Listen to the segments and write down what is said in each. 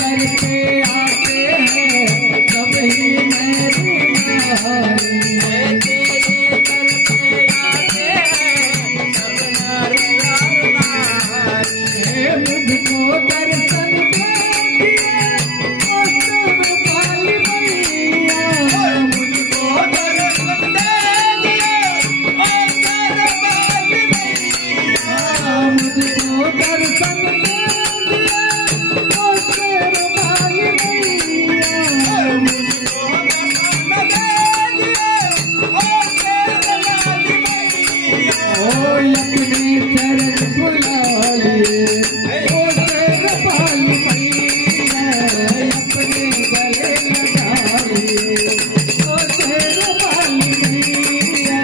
दर पे आते हैं सब ही मेरे नारी। तेरे दर पे आते हैं सब नर और नारी। मुझको दर्शन दे दिए ओ शेरवाली मैया। मुझको दर्शन दे दिए ओ शेरवाली मैया। मुझको दर्शन दे दिए ओ शेरवाली मैया। मुझको दर्शन दे दिए ओ शेरवाली मैया। ओ अपने चरण बुला लिए ओ शेरवाली मैया। अपने गले लगा लिए ओ शेरवाली मैया।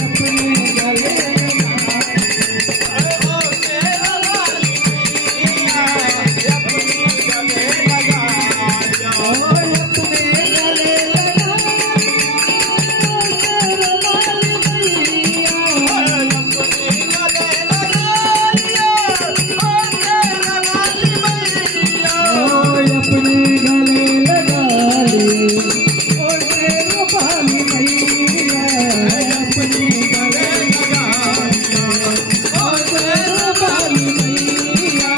अपने गले लगा ओ शेरवाली मैया। अपने गले लगा ओ अपने गले लगा ओ शेरवाली मैया। अपने गले लगा लिया ओ शेरवाली मैया। अपने गले लगा लिए ओ शेरवाली मैया। अपने गले लगा लिया ओ शेरवाली मैया।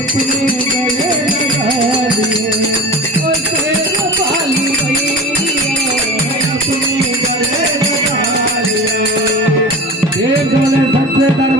अपने गले लगा लिए ओ शेरवाली मैया। अपने गले लगा लिए। ये बोले सच्चे दरबार